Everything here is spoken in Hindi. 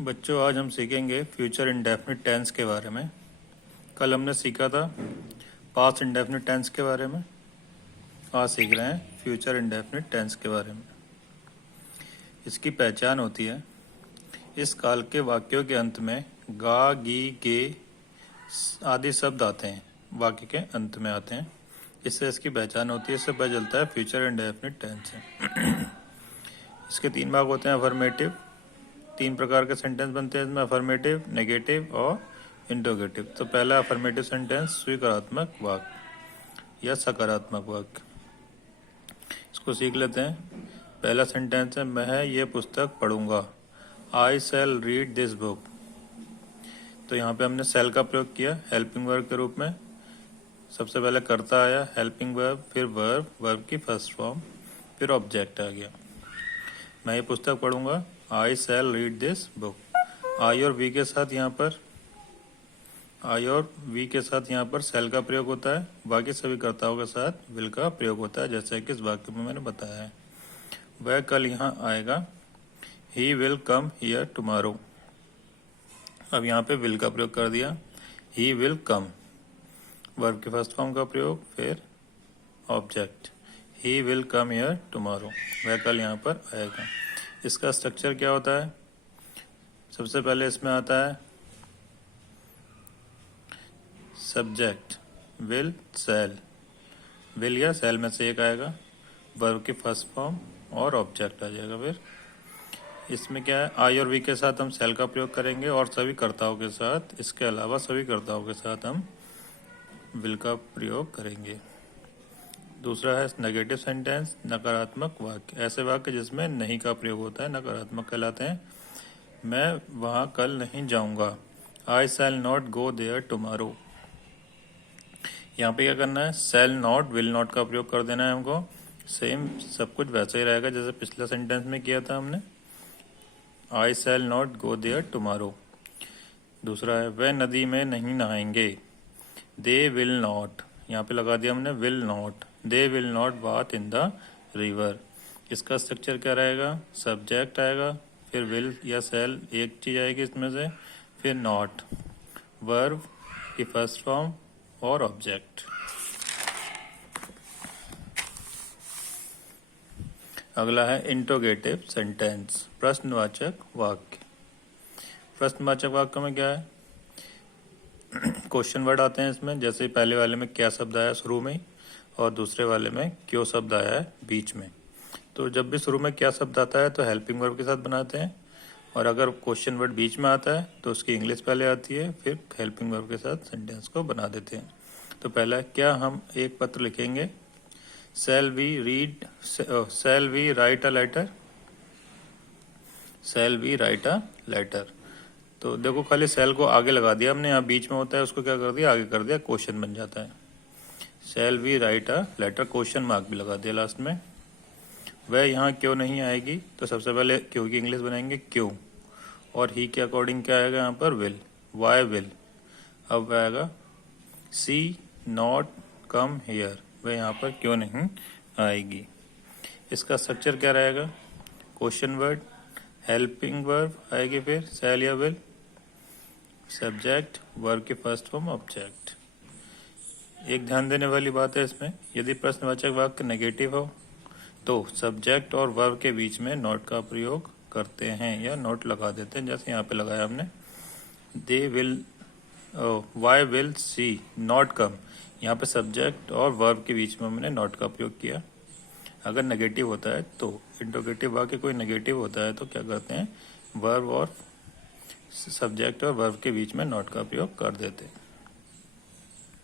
बच्चों, आज हम सीखेंगे फ्यूचर इंडेफिनिट टेंस के बारे में। कल हमने सीखा था पास्ट इंडेफिनिट टेंस के बारे में। आज सीख रहे हैं फ्यूचर इंडेफिनिट टेंस के बारे में। इसकी पहचान होती है, इस काल के वाक्यों के अंत में गा, गी, गे आदि शब्द आते हैं, वाक्य के अंत में आते हैं। इससे इसकी पहचान होती है, इससे पता चलता है फ्यूचर इंडेफिनिट टेंस है। इसके 3 भाग होते हैं। अफर्मेटिव, 3 प्रकार के सेंटेंस बनते हैं इसमें, अफर्मेटिव, नेगेटिव और इंटरोगेटिव। तो पहला अफर्मेटिव सेंटेंस स्वीकारात्मक वाक्य या सकारात्मक वाक्य। इसको सीख लेते हैं। पहला सेंटेंस है, मैं ये पुस्तक पढ़ूंगा। आई शैल रीड दिस बुक। तो यहाँ पे हमने शैल का प्रयोग किया हेल्पिंग वर्ब के रूप में। सबसे पहले कर्ता आया, हेल्पिंग वर्ब, फिर वर्ब, वर्ब की फर्स्ट फॉर्म, फिर ऑब्जेक्ट आ गया। मैं ये पुस्तक पढ़ूंगा, आई शैल रीड दिस बुक। आई और वी के साथ यहाँ पर शैल का प्रयोग होता है। बाकी सभी कर्ताओं के साथ विल का प्रयोग होता है, जैसे कि इस वाक्य में मैंने बताया है। वह कल यहाँ आएगा, he will come here tomorrow. अब यहाँ पे विल का प्रयोग कर दिया, ही विल कम, वर्ब के फर्स्ट फॉर्म का प्रयोग, फिर object, he will come here tomorrow. वह कल यहाँ पर आएगा। इसका स्ट्रक्चर क्या होता है? सबसे पहले इसमें आता है सब्जेक्ट, विल, शैल। विल या शैल में से एक आएगा, वर्ब की फर्स्ट फॉर्म और ऑब्जेक्ट आ जाएगा। फिर इसमें क्या है, आई और वी के साथ हम शैल का प्रयोग करेंगे और सभी कर्ताओं के साथ, इसके अलावा सभी कर्ताओं के साथ हम विल का प्रयोग करेंगे। दूसरा है नेगेटिव सेंटेंस, नकारात्मक वाक्य। ऐसे वाक्य जिसमें नहीं का प्रयोग होता है नकारात्मक कहलाते हैं। मैं वहां कल नहीं जाऊंगा, I shall not go there tomorrow. यहाँ पे क्या करना है, शैल नॉट, विल नॉट का प्रयोग कर देना है हमको। सेम सब कुछ वैसे ही रहेगा जैसे पिछले सेंटेंस में किया था हमने, I shall not go there tomorrow. दूसरा है, वह नदी में नहीं नहाएंगे, दे विल नॉट। यहाँ पे लगा दिया हमने will not, they will not bath in the river. इसका स्ट्रक्चर क्या रहेगा, सब्जेक्ट आएगा, फिर विल या शैल एक चीज आएगी इसमें से, फिर नॉट, वर्ब की फर्स्ट फॉर्म और ऑब्जेक्ट। अगला है इंट्रोगेटिव सेंटेंस, प्रश्नवाचक वाक्य। प्रश्नवाचक वाक्य में क्या है, क्वेश्चन वर्ड आते हैं इसमें। जैसे पहले वाले में क्या शब्द आया शुरू में, और दूसरे वाले में क्यों शब्द आया है बीच में। तो जब भी शुरू में क्या शब्द आता है तो हेल्पिंग वर्ब के साथ बनाते हैं, और अगर क्वेश्चन वर्ड बीच में आता है तो उसकी इंग्लिश पहले आती है, फिर हेल्पिंग वर्ब के साथ सेंटेंस को बना देते हैं। तो पहला, क्या हम एक पत्र लिखेंगे, shall we write a letter, shall we write a letter. तो देखो खाली शैल को आगे लगा दिया हमने, यहाँ बीच में होता है उसको क्या कर दिया, आगे कर दिया, क्वेश्चन बन जाता है। Shall we write a letter, question mark भी लगा दिया लास्ट में। वह यहाँ क्यों नहीं आएगी, तो सबसे पहले क्यों की इंग्लिश बनाएंगे क्यों, और ही के अकॉर्डिंग क्या आएगा यहाँ पर, विल, वाई विल। अब वह आएगा सी नॉट कम हियर, वह यहाँ पर क्यों नहीं आएगी। इसका स्ट्रक्चर क्या रहेगा, क्वेश्चन वर्ड, हेल्पिंग वर्ब आएगी, फिर शैल या विल, सब्जेक्ट, वर्ब की फर्स्ट फॉर्म, ऑब्जेक्ट। एक ध्यान देने वाली बात है इसमें, यदि प्रश्नवाचक वाक्य नेगेटिव हो तो सब्जेक्ट और वर्ब के बीच में नॉट का प्रयोग करते हैं या नॉट लगा देते हैं, जैसे यहाँ पे लगाया हमने, they will, why will see not come. यहाँ पे सब्जेक्ट और वर्ब के बीच में हमने नॉट का प्रयोग किया। अगर नेगेटिव होता है तो, इंट्रोगेटिव वाक्य कोई नेगेटिव होता है तो क्या करते हैं, वर्ब और सब्जेक्ट और वर्ब के बीच में नॉट का प्रयोग कर देते हैं।